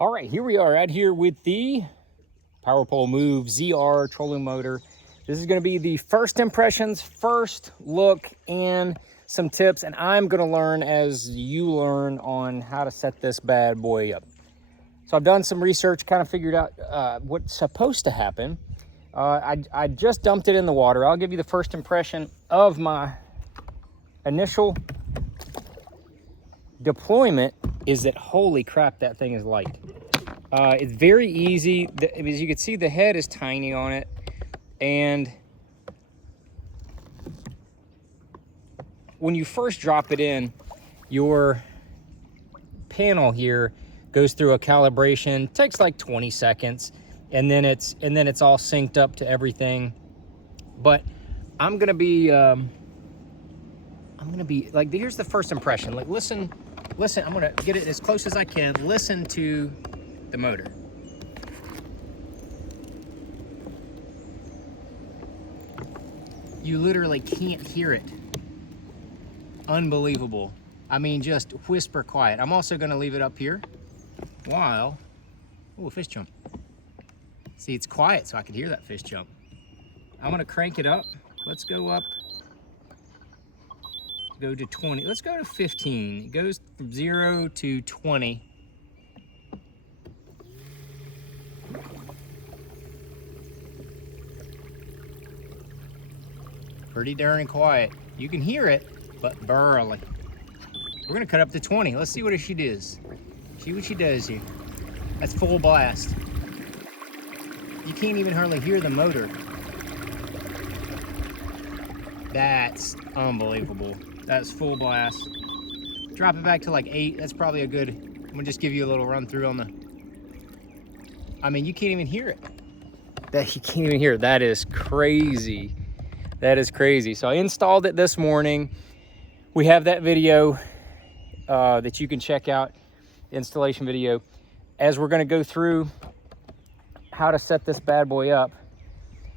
All right, here we are out here with the PowerPole Move ZR trolling motor. This is going to be the first impressions, first look, and some tips, and I'm going to learn as you learn on how to set this bad boy up. So I've done some research, kind of figured out what's supposed to happen. I just dumped it in the water. I'll give you the first impression of my initial deployment is that holy crap, that thing is light. It's very easy. As you can see, the head is tiny on it, and when you first drop it in, your panel here goes through a calibration. Takes like 20 seconds, and then it's all synced up to everything. But I'm gonna be like, here's the first impression. Like, listen. I'm gonna get it as close as I can. Listen to the motor. You literally can't hear it. Unbelievable. I mean, just whisper quiet. I'm also gonna leave it up here while, oh, fish jump. See, it's quiet, so I can hear that fish jump. I'm gonna crank it up. Let's go up. Go to 20. Let's go to 15. It goes from 0 to 20. Pretty darn quiet. You can hear it, but barely. We're gonna cut up to 20. Let's see what she does. See what she does here. That's full blast. You can't even hardly hear the motor. That's unbelievable. That's full blast. Drop it back to like 8. That's probably a good, I'm gonna just give you a little run through on the, I mean, you can't even hear it. You can't even hear it. That is crazy. That is crazy. So I installed it this morning. We have that video that you can check out, installation video. As we're gonna go through how to set this bad boy up,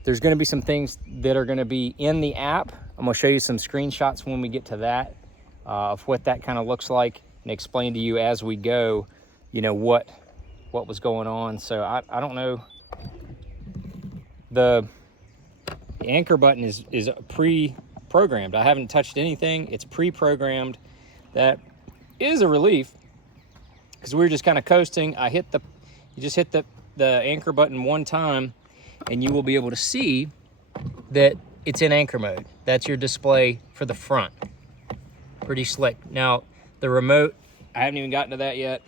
there's gonna be some things that are gonna be in the app. I'm gonna show you some screenshots when we get to that, of what that kind of looks like, and explain to you as we go, you know, what was going on. So I don't know. The anchor button is pre-programmed. I haven't touched anything. It's pre-programmed. That is a relief, because we were just kind of coasting. You just hit the anchor button one time, and you will be able to see that it's in anchor mode. That's your display for the front. Pretty slick. Now, the remote, I haven't even gotten to that yet.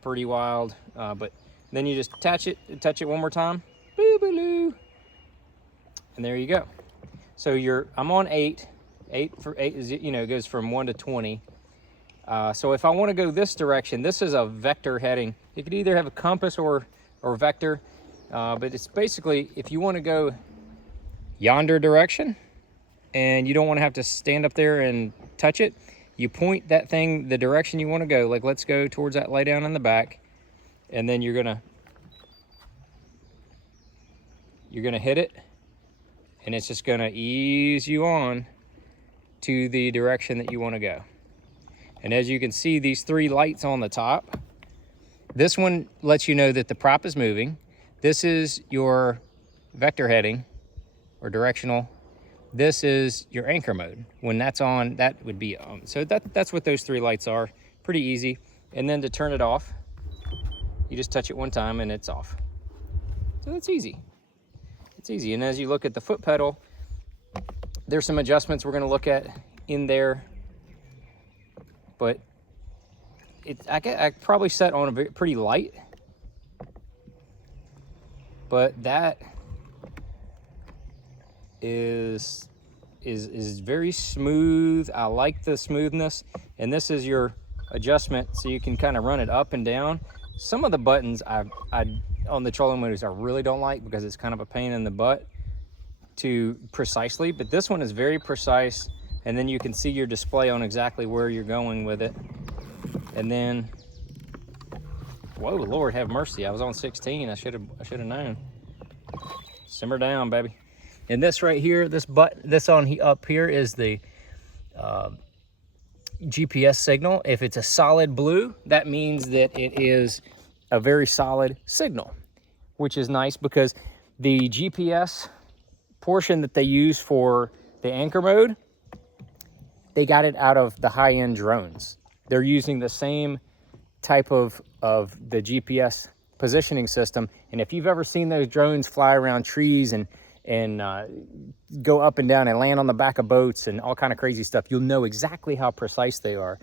Pretty wild. But then you just touch it one more time. Boo-boo-loo. And there you go. So I'm on 8. 8 is, you know, goes from 1 to 20. So if I want to go this direction, this is a vector heading. You could either have a compass or vector. But it's basically, if you want to go yonder direction and you don't want to have to stand up there and touch it, you point that thing the direction you want to go. Like, let's go towards that lay down in the back, and then you're gonna hit it, and it's just gonna ease you on to the direction that you want to go. And as you can see, these 3 lights on the top, this one lets you know that the prop is moving. This is your vector heading or directional. This is your anchor mode. When that's on, that would be on. So that's what those 3 lights are. Pretty easy. And then to turn it off, you just touch it one time and it's off. So that's easy. It's easy. And as you look at the foot pedal, there's some adjustments we're gonna look at in there. But I probably set on a pretty light. But that is very smooth. I like the smoothness. And this is your adjustment, so you can kind of run it up and down. Some of the buttons on the trolling motors I really don't like, because it's kind of a pain in the butt to precisely, but this one is very precise. And then you can see your display on exactly where you're going with it. And then, whoa, Lord have mercy, I was on 16. I should have known. Simmer down, baby. And this right here, this on up here is the GPS signal. If it's a solid blue, that means that it is a very solid signal, which is nice because the GPS portion that they use for the anchor mode, they got it out of the high-end drones. They're using the same type of the GPS positioning system. And if you've ever seen those drones fly around trees and go up and down and land on the back of boats and all kind of crazy stuff, you'll know exactly how precise they are.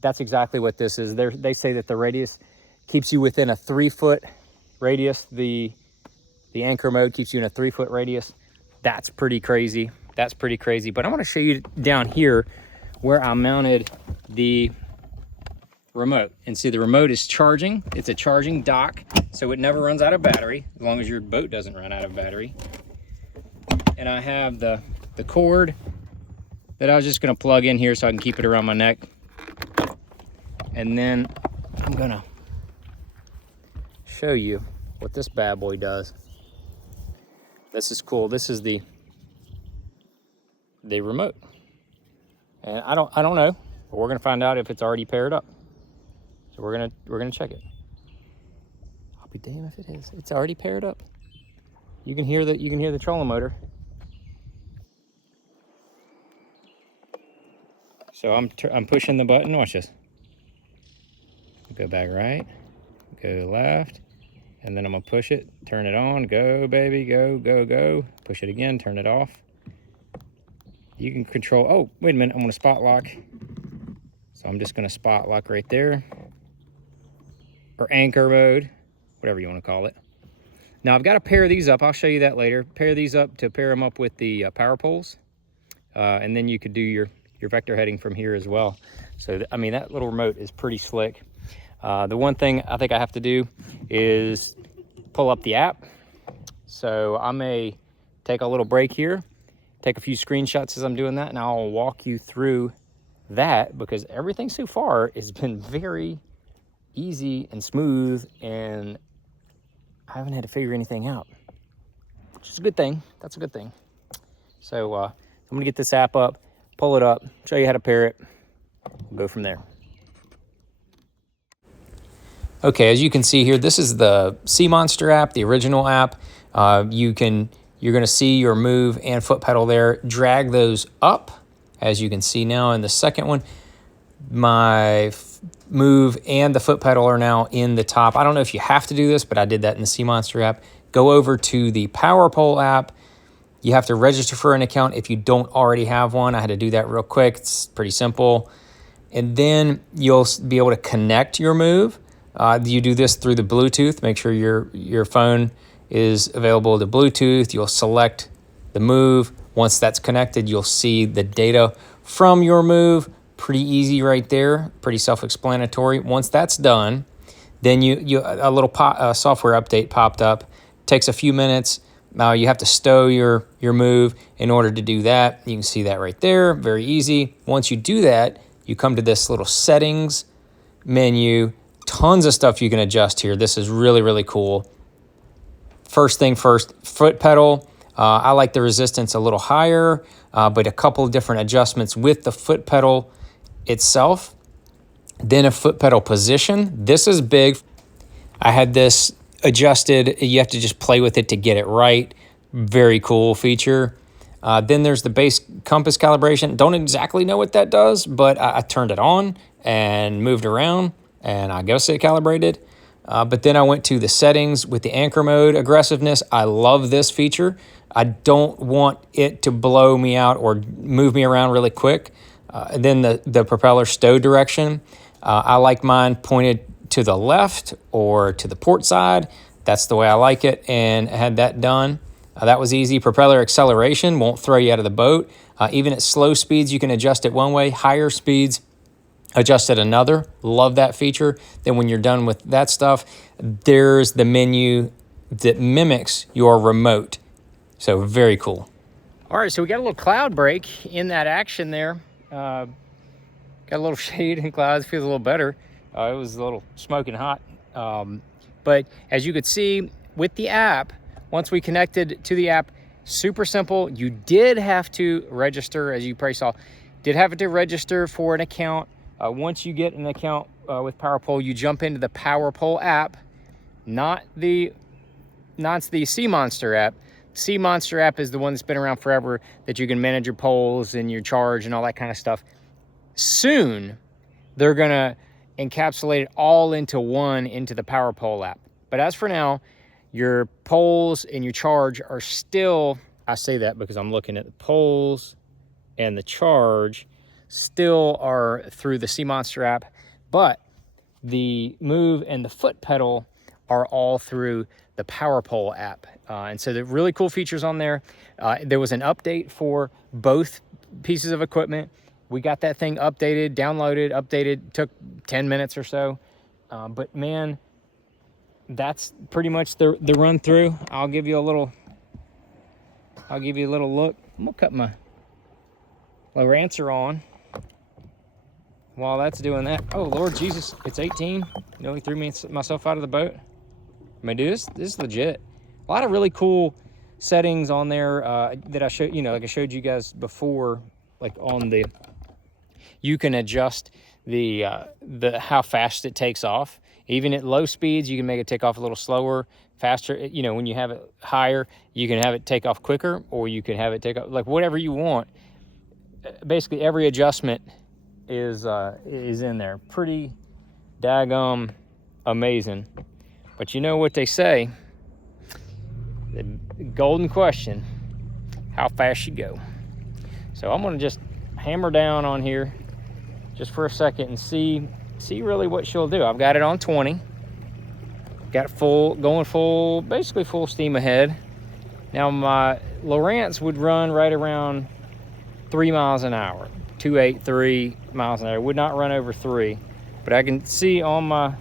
That's exactly what this is. They say that the radius keeps you within a 3-foot radius. The anchor mode keeps you in a 3-foot radius. That's pretty crazy. That's pretty crazy. But I want to show you down here where I mounted the remote. And see, the remote is charging. It's a charging dock, so it never runs out of battery, as long as your boat doesn't run out of battery. And I have the cord that I was just gonna plug in here so I can keep it around my neck. And then I'm gonna show you what this bad boy does. This is cool. This is the remote. And I don't know, but we're gonna find out if it's already paired up. So we're gonna check it. I'll be damned if it is. It's already paired up. You can hear the trolling motor. So I'm pushing the button. Watch this. Go back right, go left, and then I'm gonna push it, turn it on, go baby, go, go, go. Push it again, turn it off. You can control, oh, wait a minute, I'm gonna spot lock. So I'm just gonna spot lock right there. Or anchor mode, whatever you wanna call it. Now I've gotta pair these up, I'll show you that later. Pair these up to pair them up with the power poles. And then you could do your vector heading from here as well. So, I mean, that little remote is pretty slick. The one thing I think I have to do is pull up the app. So I may take a little break here, take a few screenshots as I'm doing that, and I'll walk you through that, because everything so far has been very easy and smooth, and I haven't had to figure anything out, which is a good thing. That's a good thing. So I'm gonna get this app up, pull it up, show you how to pair it, we'll go from there. Okay, as you can see here, this is the Sea Monster app, the original app. You're gonna see your move and foot pedal there. Drag those up, as you can see now in the second one. My move and the foot pedal are now in the top. I don't know if you have to do this, but I did that in the Sea Monster app. Go over to the Power Pole app. You have to register for an account if you don't already have one. I had to do that real quick. It's pretty simple. And then you'll be able to connect your move. You do this through the Bluetooth. Make sure your phone is available to Bluetooth. You'll select the move. Once that's connected, you'll see the data from your move. Pretty easy right there. Pretty self-explanatory. Once that's done, then a little software update popped up. Takes a few minutes. You have to stow your move in order to do that. You can see that right there. Very easy. Once you do that, you come to this little settings menu. Tons of stuff you can adjust here. This is really, really cool. First thing first, foot pedal. I like the resistance a little higher, but a couple of different adjustments with the foot pedal itself. Then a foot pedal position. This is big. I had this adjusted. You have to just play with it to get it right. Very cool feature. Then there's the base compass calibration. Don't exactly know what that does, but I turned it on and moved around, and I guess it calibrated. But then I went to the settings with the anchor mode aggressiveness. I love this feature. I don't want it to blow me out or move me around really quick. Then the propeller stow direction. I like mine pointed to the left or to the port side. That's the way I like it, and I had that done. That was easy. Propeller acceleration won't throw you out of the boat. Even at slow speeds, you can adjust it one way. Higher speeds, adjust it another. Love that feature. Then when you're done with that stuff, there's the menu that mimics your remote. So very cool. All right, so we got a little cloud break in that action there. Got a little shade and clouds, feels a little better. It was a little smoking hot. But as you could see with the app, once we connected to the app, super simple. You did have to register, as you probably saw, did have to register for an account. Once you get an account with PowerPole, you jump into the PowerPole app. not the Sea Monster app. Sea Monster app is the one that's been around forever, that you can manage your poles and your charge and all that kind of stuff. Soon, they're gonna encapsulate it all into the PowerPole app. But as for now, your poles and your charge are still, I say that because I'm looking at the poles and the charge still are through the Sea Monster app, but the move and the foot pedal are all through the PowerPole app. And so there are really cool features on there. There was an update for both pieces of equipment. We got that thing updated, downloaded, updated, took 10 minutes or so. But man, that's pretty much the run through. I'll give you a little look. I'm gonna cut my Lowrancer on while that's doing that. Oh Lord Jesus, it's 18. Nearly threw myself out of the boat. I mean, dude, this is legit. A lot of really cool settings on there that I showed, like I showed you guys before, like on the, you can adjust the how fast it takes off. Even at low speeds, you can make it take off a little slower, faster. When you have it higher, you can have it take off quicker, or you can have it take off, like whatever you want. Basically, every adjustment is in there. Pretty daggum amazing. But you know what they say, the golden question, how fast you go. So I'm gonna just hammer down on here just for a second and see really what she'll do. I've got it on 20, got it basically full steam ahead. Now my Lowrance would run right around 3 miles an hour, 283 miles an hour. It would not run over 3, but I can see on my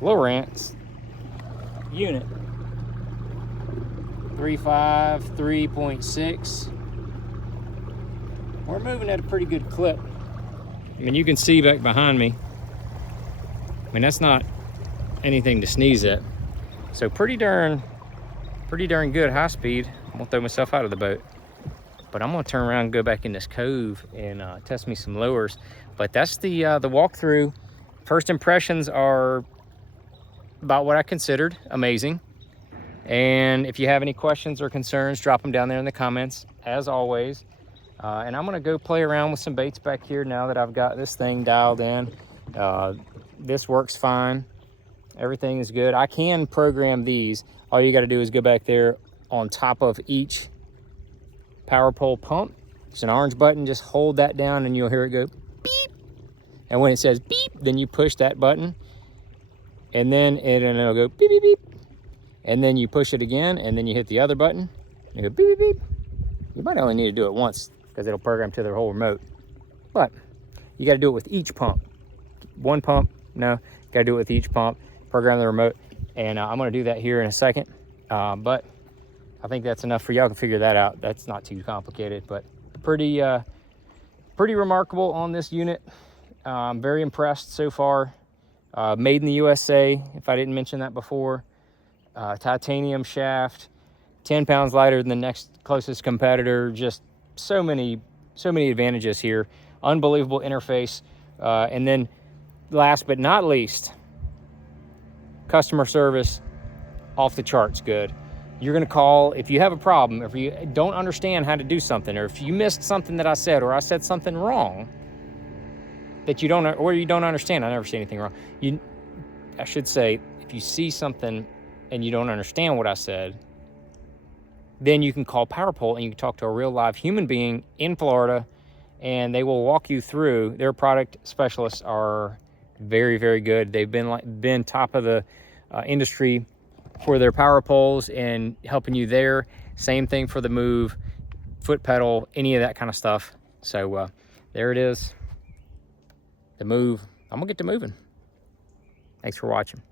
Lowrance unit 3.5, 3.6. We're moving at a pretty good clip. I mean, you can see back behind me. I mean, that's not anything to sneeze at. So pretty darn good high speed. I'm gonna throw myself out of the boat, but I'm gonna turn around and go back in this cove and test me some lowers. But that's the walkthrough. First impressions are about what I considered amazing. And if you have any questions or concerns, drop them down there in the comments, as always. And I'm gonna go play around with some baits back here now that I've got this thing dialed in. This works fine. Everything is good. I can program these. All you gotta do is go back there on top of each PowerPole pump. It's an orange button, just hold that down and you'll hear it go beep. And when it says beep, then you push that button and then it'll go beep, beep, beep. And then you push it again and then you hit the other button and it go beep, beep, beep. You might only need to do it once because it'll program to the whole remote. But you got to do it with each pump. One pump, no, got to do it with each pump, program the remote. And I'm going to do that here in a second. But I think that's enough for y'all to figure that out. That's not too complicated, but pretty remarkable on this unit. I'm very impressed so far. Made in the USA, if I didn't mention that before. Titanium shaft, 10 pounds lighter than the next closest competitor. Just so many advantages here. Unbelievable interface. And then last but not least, customer service off the charts good. You're gonna call if you have a problem, if you don't understand how to do something, or if you missed something that I said, or I said something wrong that you don't understand. I never say anything wrong. I should say, if you see something and you don't understand what I said, then you can call PowerPole and you can talk to a real live human being in Florida, and they will walk you through. Their product specialists are very, very good. They've been top of the industry for their power poles and helping you there. Same thing for the move, foot pedal, any of that kind of stuff. So there it is, the move. I'm gonna get to moving. Thanks for watching.